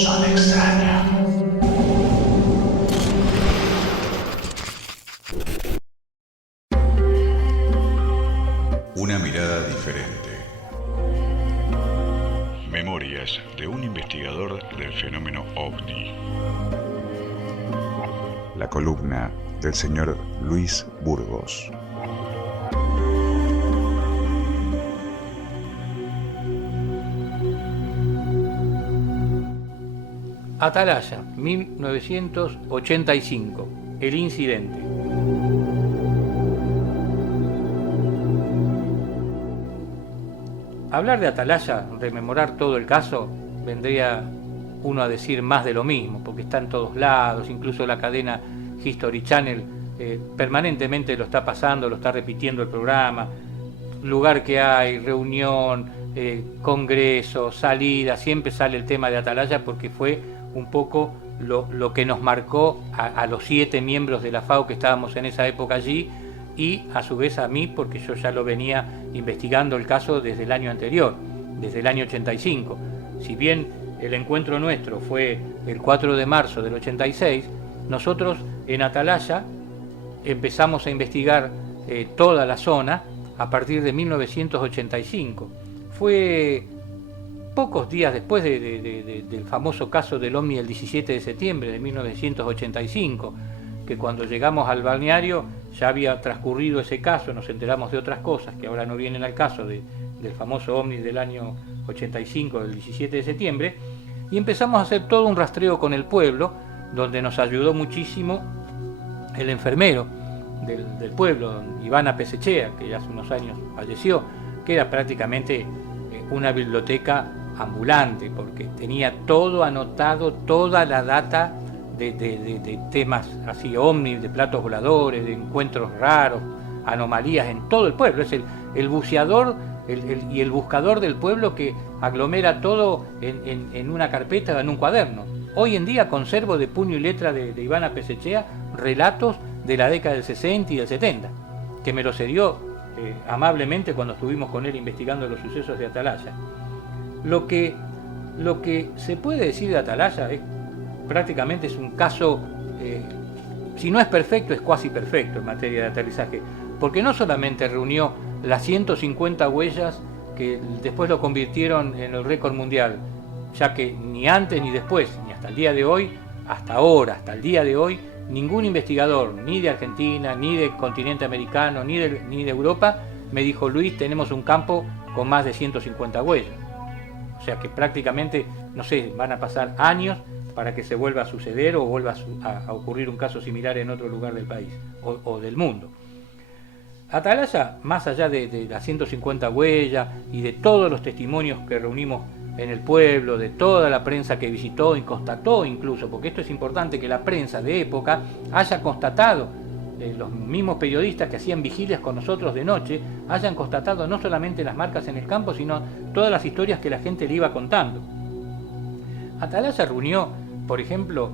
son extrañas. Una mirada diferente. Memorias de un investigador del fenómeno OVNI. La columna del señor Luis Burgos. Atalaya, 1985. El incidente. Hablar de Atalaya, rememorar todo el caso, vendría uno a decir más de lo mismo, porque está en todos lados, incluso la cadena History Channel permanentemente lo está pasando, lo está repitiendo el programa, lugar que hay, reunión, congreso, salida, siempre sale el tema de Atalaya porque fue un poco lo que nos marcó a los 7 miembros de la FAO que estábamos en esa época allí, y a su vez a mí, porque yo ya lo venía investigando el caso desde el año anterior, desde el año 85. Si bien el encuentro nuestro fue el 4 de marzo del 86, nosotros en Atalaya empezamos a investigar toda la zona a partir de 1985. Fue pocos días después del famoso caso del OVNI el 17 de septiembre de 1985, que cuando llegamos al balneario ya había transcurrido ese caso, nos enteramos de otras cosas que ahora no vienen al caso del famoso OVNI del año 85, del 17 de septiembre, y empezamos a hacer todo un rastreo con el pueblo, donde nos ayudó muchísimo el enfermero del pueblo, Ivana Pesechea, que ya hace unos años falleció, que era prácticamente una biblioteca ambulante, porque tenía todo anotado, toda la data de temas así, ovni, de platos voladores, de encuentros raros, anomalías en todo el pueblo. Es el buceador y el buscador del pueblo que aglomera todo en una carpeta, en un cuaderno. Hoy en día conservo de puño y letra de Ivana Pesechea relatos de la década del 60 y del 70, que me lo cedió amablemente cuando estuvimos con él investigando los sucesos de Atalaya. Lo que se puede decir de Atalaya prácticamente es un caso, si no es perfecto, es cuasi perfecto en materia de aterrizaje, porque no solamente reunió las 150 huellas que después lo convirtieron en el récord mundial, ya que ni antes ni después, ni hasta el día de hoy, hasta ahora, hasta el día de hoy, ningún investigador, ni de Argentina, ni del continente americano, ni de Europa, me dijo: Luis, tenemos un campo con más de 150 huellas. O sea que prácticamente, no sé, van a pasar años para que se vuelva a suceder o vuelva a ocurrir un caso similar en otro lugar del país o del mundo. Atalaya, más allá de las 150 huellas y de todos los testimonios que reunimos en el pueblo, de toda la prensa que visitó y constató incluso, porque esto es importante, que la prensa de época haya constatado, los mismos periodistas que hacían vigilias con nosotros de noche, hayan constatado no solamente las marcas en el campo, sino todas las historias que la gente le iba contando. Atalaya reunió, por ejemplo,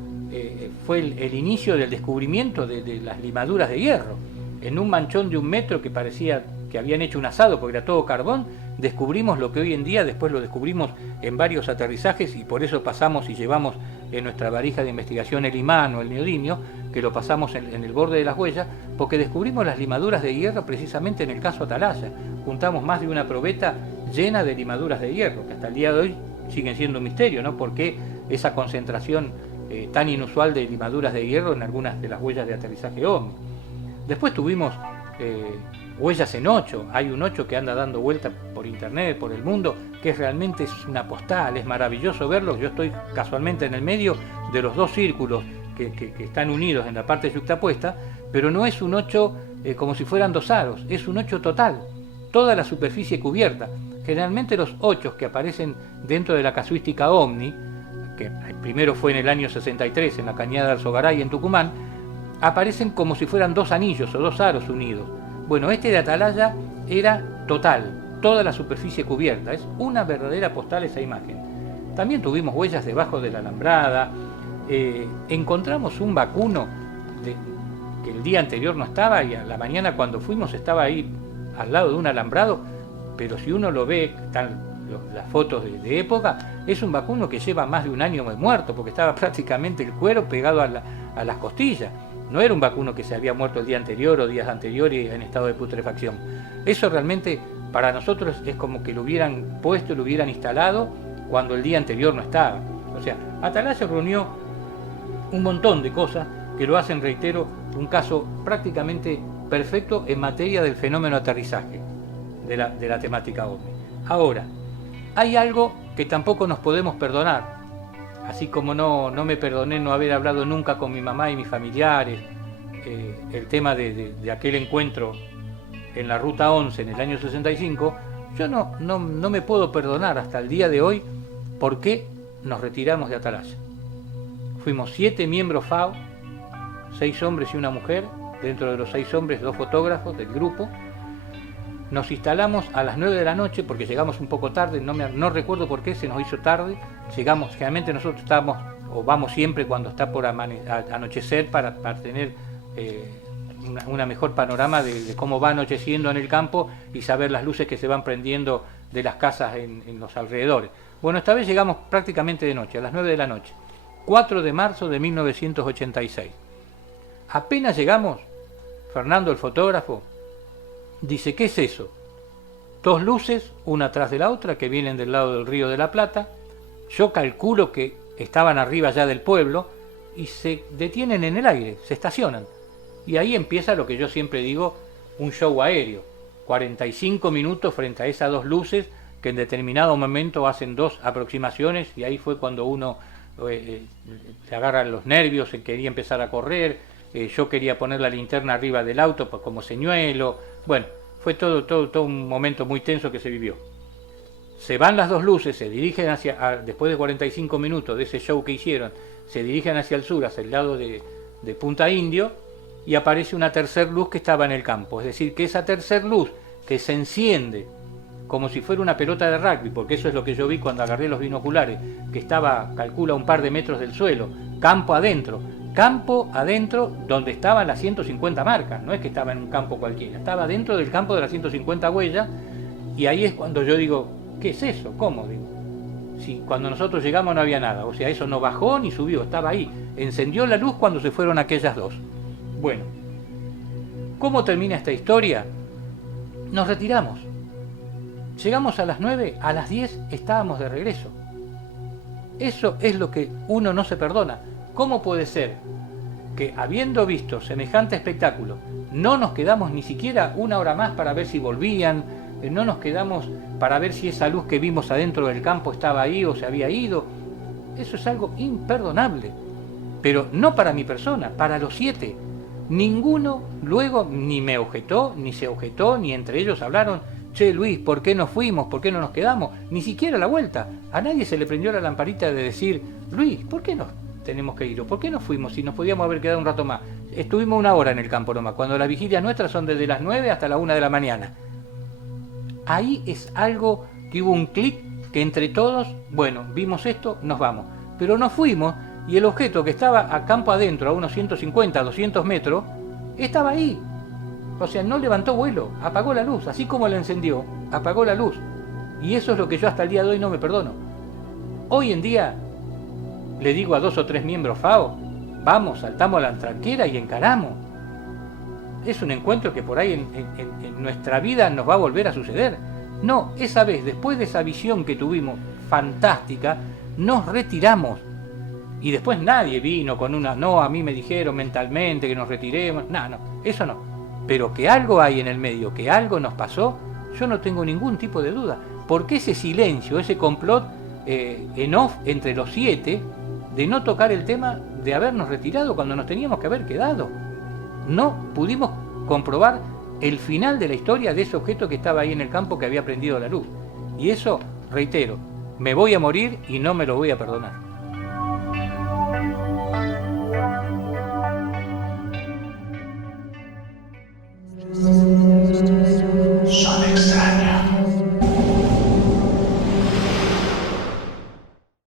fue el inicio del descubrimiento de las limaduras de hierro. En un manchón de 1 metro que parecía que habían hecho un asado porque era todo carbón, descubrimos lo que hoy en día, después lo descubrimos en varios aterrizajes, y por eso pasamos y llevamos en nuestra valija de investigación el imán o el neodimio, que lo pasamos en el borde de las huellas, porque descubrimos las limaduras de hierro precisamente en el caso Atalaya. Juntamos más de una probeta llena de limaduras de hierro, que hasta el día de hoy siguen siendo un misterio, ¿no? ¿Por qué esa concentración tan inusual de limaduras de hierro en algunas de las huellas de aterrizaje OVNI? Después tuvimos huellas en 8, hay un 8 que anda dando vuelta por internet, por el mundo, que realmente es una postal, es maravilloso verlo. Yo estoy casualmente en el medio de los 2 círculos que están unidos en la parte yuxtapuesta, pero no es un 8 como si fueran 2 aros, es un 8 total, toda la superficie cubierta. Generalmente los 8 que aparecen dentro de la casuística OVNI, que primero fue en el año 63 en la cañada de Alzogaray en Tucumán, aparecen como si fueran 2 anillos o 2 aros unidos. Bueno, este de Atalaya era total, toda la superficie cubierta, es una verdadera postal esa imagen. También tuvimos huellas debajo de la alambrada, encontramos un vacuno que el día anterior no estaba, y a la mañana cuando fuimos estaba ahí al lado de un alambrado, pero si uno lo ve, están las fotos de época, es un vacuno que lleva más de un año muerto, porque estaba prácticamente el cuero pegado a las costillas. No era un vacuno que se había muerto el día anterior o días anteriores en estado de putrefacción. Eso realmente para nosotros es como que lo hubieran puesto, lo hubieran instalado cuando el día anterior no estaba. O sea, Atalaya reunió un montón de cosas que lo hacen, reitero, un caso prácticamente perfecto en materia del fenómeno aterrizaje de la temática OVNI. Ahora, hay algo que tampoco nos podemos perdonar. Así como no me perdoné no haber hablado nunca con mi mamá y mis familiares, el tema de aquel encuentro en la Ruta 11 en el año 65, yo no me puedo perdonar hasta el día de hoy por qué nos retiramos de Atalaya. Fuimos 7 miembros FAO, 6 hombres y una mujer, dentro de los 6 hombres 2 fotógrafos del grupo. Nos instalamos a las 9 de la noche porque llegamos un poco tarde, no recuerdo por qué se nos hizo tarde. Llegamos, generalmente nosotros estamos o vamos siempre cuando está por anochecer para tener una mejor panorama de cómo va anocheciendo en el campo y saber las luces que se van prendiendo de las casas en los alrededores. Bueno, esta vez llegamos prácticamente de noche, a las 9 de la noche, 4 de marzo de 1986. Apenas llegamos, Fernando, el fotógrafo, dice: ¿qué es eso? 2 luces, una atrás de la otra, que vienen del lado del Río de la Plata. Yo calculo que estaban arriba ya del pueblo y se detienen en el aire, se estacionan. Y ahí empieza lo que yo siempre digo, un show aéreo. 45 minutos frente a esas 2 luces que en determinado momento hacen 2 aproximaciones, y ahí fue cuando uno se agarra los nervios, se quería empezar a correr. Yo quería poner la linterna arriba del auto como señuelo. Bueno, fue todo un momento muy tenso que se vivió. Se van las 2 luces, se dirigen después de 45 minutos de ese show que hicieron, se dirigen hacia el sur, hacia el lado de Punta Indio, y aparece una tercer luz que estaba en el campo. Es decir, que esa tercer luz que se enciende como si fuera una pelota de rugby, porque eso es lo que yo vi cuando agarré los binoculares, que estaba, calcula, un par de metros del suelo, campo adentro donde estaban las 150 marcas, no es que estaba en un campo cualquiera, estaba dentro del campo de las 150 huellas, y ahí es cuando yo digo: ¿qué es eso? ¿Cómo? Digo, si cuando nosotros llegamos no había nada, o sea, eso no bajó ni subió, estaba ahí, encendió la luz cuando se fueron aquellas 2. Bueno, ¿cómo termina esta historia? Nos retiramos. Llegamos a las 9, a las 10 estábamos de regreso. Eso es lo que uno no se perdona. ¿Cómo puede ser que, habiendo visto semejante espectáculo, no nos quedamos ni siquiera una hora más para ver si volvían, no nos quedamos para ver si esa luz que vimos adentro del campo estaba ahí o se había ido? Eso es algo imperdonable. Pero no para mi persona, para los 7. Ninguno luego ni me objetó, ni se objetó, ni entre ellos hablaron: che, Luis, ¿por qué no fuimos? ¿Por qué no nos quedamos? Ni siquiera la vuelta. A nadie se le prendió la lamparita de decir: Luis, ¿por qué nos tenemos que ir? ¿O por qué no fuimos si nos podíamos haber quedado un rato más? Estuvimos 1 hora en el campo nomás, cuando las vigilias nuestras son desde las 9 hasta la 1 de la mañana. Ahí es algo que hubo un clic que entre todos, bueno, vimos esto, nos vamos. Pero nos fuimos y el objeto que estaba a campo adentro, a unos 150, 200 metros, estaba ahí. O sea, no levantó vuelo, apagó la luz, así como la encendió, apagó la luz. Y eso es lo que yo hasta el día de hoy no me perdono. Hoy en día le digo a 2 o 3 miembros FAO: vamos, saltamos a la tranquera y encaramos. Es un encuentro que por ahí en nuestra vida nos va a volver a suceder. No, esa vez, después de esa visión que tuvimos fantástica, nos retiramos. Y después nadie vino con no, a mí me dijeron mentalmente que nos retiremos. No, eso no. Pero que algo hay en el medio, que algo nos pasó, yo no tengo ningún tipo de duda. Porque ese silencio, ese complot en off entre los 7, de no tocar el tema de habernos retirado cuando nos teníamos que haber quedado. No pudimos comprobar el final de la historia de ese objeto que estaba ahí en el campo que había prendido la luz. Y eso, reitero, me voy a morir y no me lo voy a perdonar.